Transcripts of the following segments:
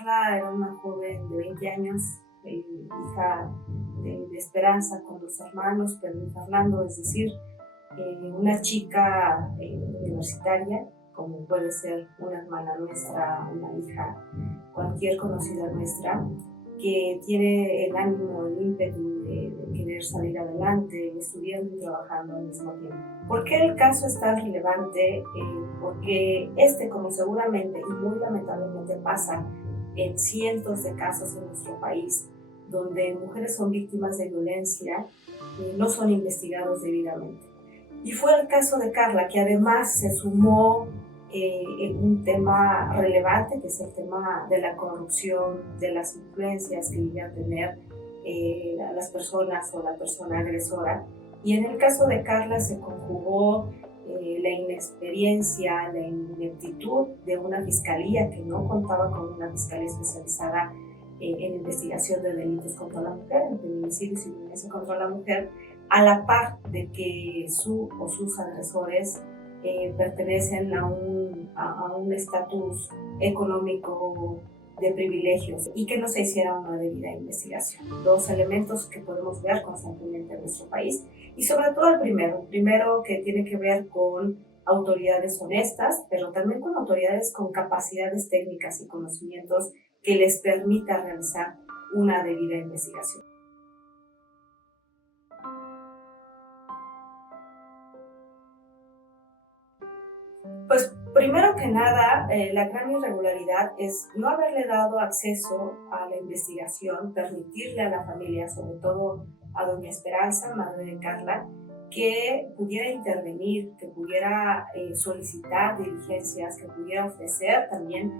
Carla era una joven de 20 años, hija de Esperanza con dos hermanos, Pedro y Fernando, es decir, una chica universitaria, como puede ser una hermana nuestra, una hija, cualquier conocida nuestra, que tiene el ánimo, el ímpetu de querer salir adelante, estudiando y trabajando al mismo tiempo. ¿Por qué el caso es tan relevante? Porque como seguramente y muy lamentablemente pasa en cientos de casos en nuestro país, donde mujeres son víctimas de violencia, no son investigados debidamente. Y fue el caso de Carla, que además se sumó en un tema relevante, que es el tema de la corrupción, de las influencias que llegan a tener las personas o la persona agresora. Y en el caso de Carla se conjugó la inexperiencia, la ineptitud de una fiscalía que no contaba con una fiscalía especializada en investigación de delitos contra la mujer, en feminicidios y violencia contra la mujer, a la par de que su o sus agresores pertenecen a un estatus económico de privilegios y que no se hiciera una debida investigación. Dos elementos que podemos ver constantemente en nuestro país y sobre todo el primero que tiene que ver con autoridades honestas, pero también con autoridades con capacidades técnicas y conocimientos que les permita realizar una debida investigación. Pues primero que nada, la gran irregularidad es no haberle dado acceso a la investigación, permitirle a la familia, sobre todo a doña Esperanza, madre de Carla, que pudiera intervenir, que pudiera solicitar diligencias, que pudiera ofrecer también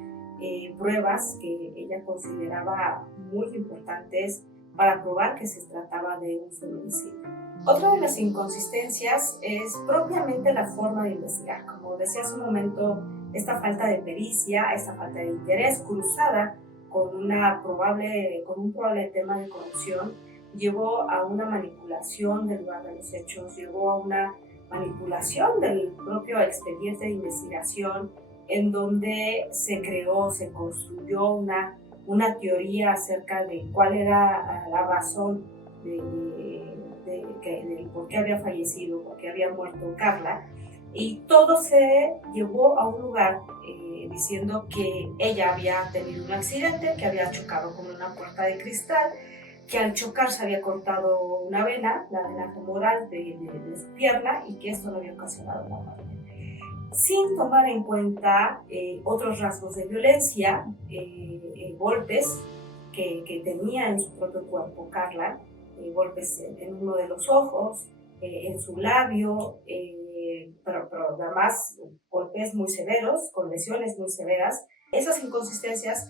pruebas que ella consideraba muy importantes para probar que se trataba de un feminicidio. Otra de las inconsistencias es propiamente la forma de investigar. Como decía hace un momento, esta falta de pericia, esta falta de interés cruzada con un probable tema de corrupción llevó a una manipulación del lugar de los hechos, llevó a una manipulación del propio expediente de investigación en donde se construyó una teoría acerca de cuál era la razón del por qué había fallecido, por qué había muerto Carla, y todo se llevó a un lugar diciendo que ella había tenido un accidente, que había chocado con una puerta de cristal, que al chocar se había cortado una vena, la vena femoral de su pierna, y que esto le había ocasionado la muerte, sin tomar en cuenta otros rasgos de violencia, golpes que tenía en su propio cuerpo Carla, golpes en uno de los ojos, en su labio, pero además golpes muy severos, con lesiones muy severas. Esas inconsistencias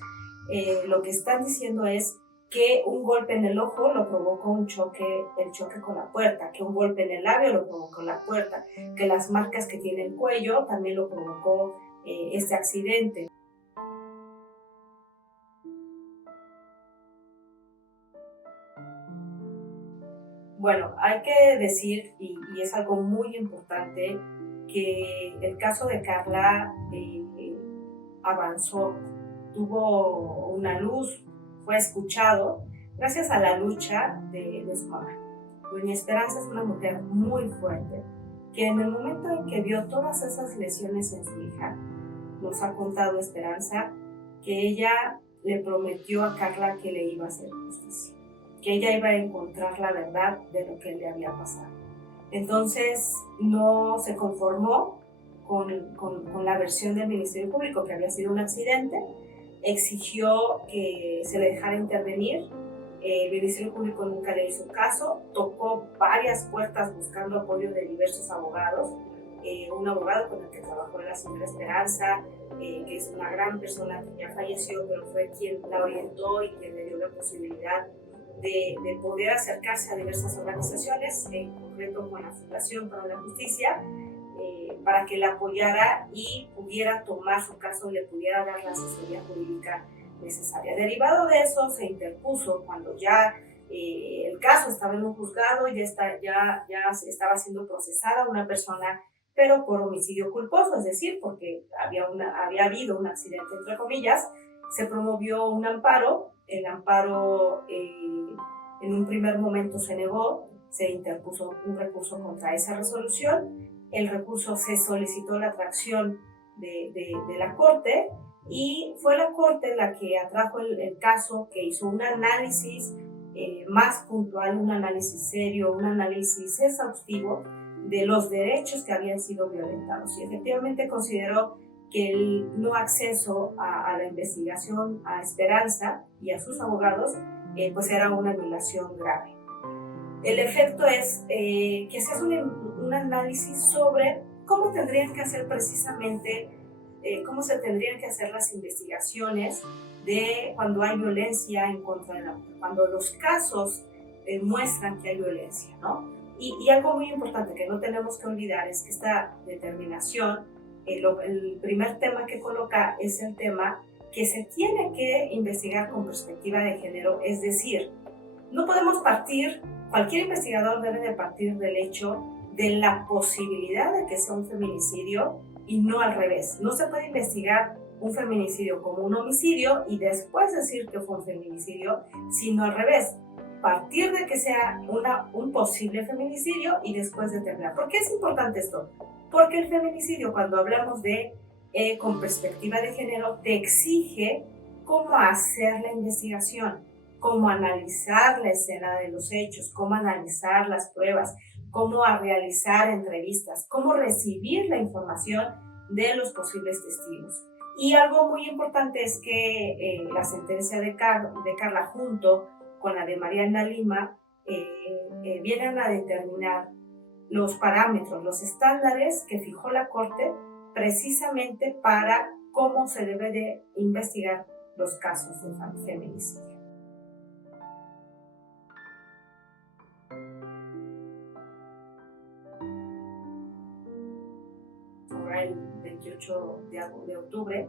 lo que están diciendo es que un golpe en el ojo lo provocó el choque con la puerta, que un golpe en el labio lo provocó la puerta, que las marcas que tiene el cuello también lo provocó este accidente. Bueno, hay que decir, y es algo muy importante, que el caso de Carla avanzó, tuvo una luz, fue escuchado gracias a la lucha de su mamá. Doña Esperanza es una mujer muy fuerte, que en el momento en que vio todas esas lesiones en su hija, nos ha contado Esperanza que ella le prometió a Carla que le iba a hacer justicia, que ella iba a encontrar la verdad de lo que le había pasado. Entonces no se conformó con la versión del Ministerio Público, que había sido un accidente, exigió que se le dejara intervenir. El Ministerio Público nunca le hizo caso, tocó varias puertas buscando apoyo de diversos abogados, un abogado con el que trabajó la señora Esperanza, que es una gran persona que ya falleció, pero fue quien la orientó y quien le dio la posibilidad de poder acercarse a diversas organizaciones, en concreto con la Fundación para la Justicia, para que la apoyara y pudiera tomar su caso y le pudiera dar la asesoría jurídica necesaria. Derivado de eso se interpuso cuando ya el caso estaba en un juzgado, ya estaba siendo procesada una persona, pero por homicidio culposo, es decir, porque había habido un accidente, entre comillas, se promovió un amparo. El amparo en un primer momento se negó, se interpuso un recurso contra esa resolución. El recurso se solicitó la atracción de la Corte, y fue la Corte la que atrajo el caso, que hizo un análisis más puntual, un análisis serio, un análisis exhaustivo de los derechos que habían sido violentados, y efectivamente consideró que el no acceso a la investigación, a Esperanza y a sus abogados, pues era una violación grave. El efecto es que se hace un análisis sobre cómo tendrían que hacer precisamente, cómo se tendrían que hacer las investigaciones de cuando hay violencia en contra de la mujer, cuando los casos muestran que hay violencia, ¿no? Y algo muy importante que no tenemos que olvidar es que esta determinación, el primer tema que coloca es el tema que se tiene que investigar con perspectiva de género, es decir, no podemos partir, cualquier investigador debe de partir del hecho de la posibilidad de que sea un feminicidio y no al revés. No se puede investigar un feminicidio como un homicidio y después decir que fue un feminicidio, sino al revés, partir de que sea un posible feminicidio y después determinar. ¿Por qué es importante esto? Porque el feminicidio, cuando hablamos de con perspectiva de género, te exige cómo hacer la investigación, cómo analizar la escena de los hechos, cómo analizar las pruebas, cómo realizar entrevistas, cómo recibir la información de los posibles testigos. Y algo muy importante es que la sentencia de Carla junto con la de Mariana Lima vienen a determinar los parámetros, los estándares que fijó la Corte precisamente para cómo se debe de investigar los casos de feminicidio. Ahora el 28 de octubre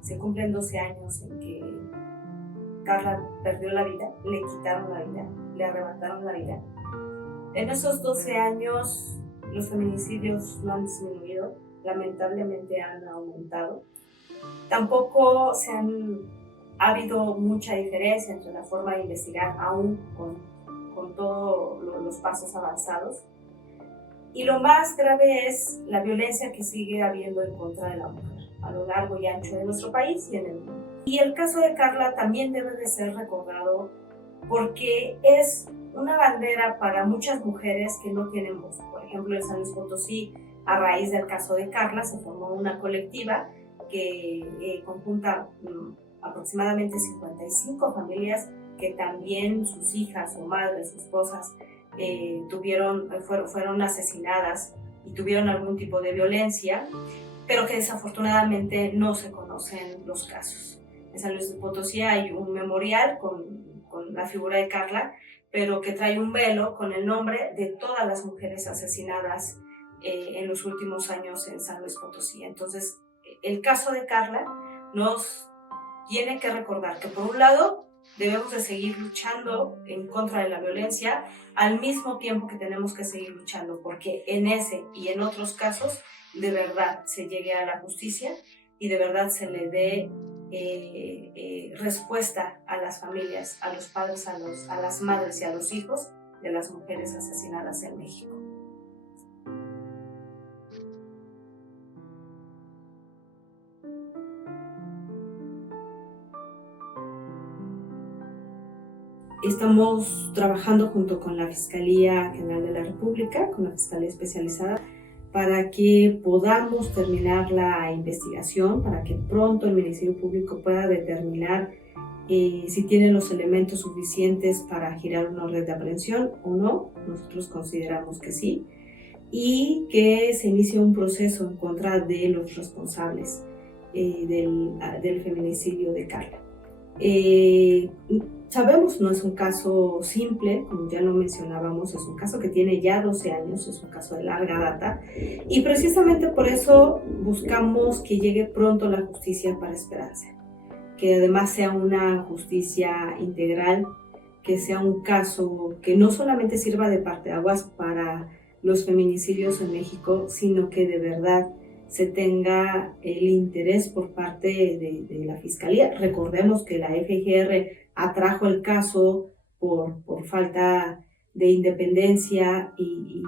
se cumplen 12 años en que Carla perdió la vida, le quitaron la vida, le arrebataron la vida. En esos 12 años los feminicidios no han disminuido, lamentablemente han aumentado. Tampoco ha habido mucha diferencia entre la forma de investigar, aún con todos los pasos avanzados. Y lo más grave es la violencia que sigue habiendo en contra de la mujer a lo largo y ancho de nuestro país y en el mundo. Y el caso de Carla también debe de ser recordado porque es una bandera para muchas mujeres que no tienen voz. Por ejemplo, en San Luis Potosí, a raíz del caso de Carla, se formó una colectiva que conjunta aproximadamente 55 familias que también sus hijas o madres o esposas fueron asesinadas y tuvieron algún tipo de violencia, pero que desafortunadamente no se conocen los casos. En San Luis Potosí hay un memorial con la figura de Carla, pero que trae un velo con el nombre de todas las mujeres asesinadas en los últimos años en San Luis Potosí. Entonces, el caso de Carla nos tiene que recordar que, por un lado, debemos de seguir luchando en contra de la violencia, al mismo tiempo que tenemos que seguir luchando porque en ese y en otros casos de verdad se llegue a la justicia y de verdad se le dé respuesta a las familias, a los padres, a las madres y a los hijos de las mujeres asesinadas en México. Estamos trabajando junto con la Fiscalía General de la República, con la Fiscalía Especializada, para que podamos terminar la investigación, para que pronto el Ministerio Público pueda determinar si tiene los elementos suficientes para girar una orden de aprehensión o no. Nosotros consideramos que sí, y que se inicie un proceso en contra de los responsables del feminicidio de Carla. Sabemos, no es un caso simple, como ya lo mencionábamos, es un caso que tiene ya 12 años, es un caso de larga data, y precisamente por eso buscamos que llegue pronto la justicia para Esperanza, que además sea una justicia integral, que sea un caso que no solamente sirva de parteaguas para los feminicidios en México, sino que de verdad se tenga el interés por parte de la Fiscalía. Recordemos que la FGR atrajo el caso por falta de independencia y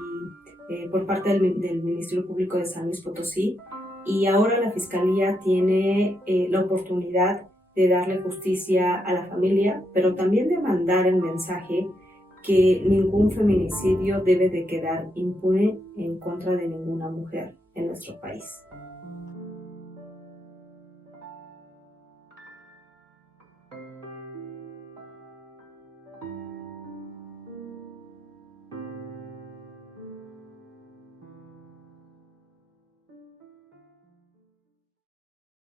por parte del Ministerio Público de San Luis Potosí, y ahora la Fiscalía tiene la oportunidad de darle justicia a la familia, pero también de mandar el mensaje que ningún feminicidio debe de quedar impune en contra de ninguna mujer en nuestro país.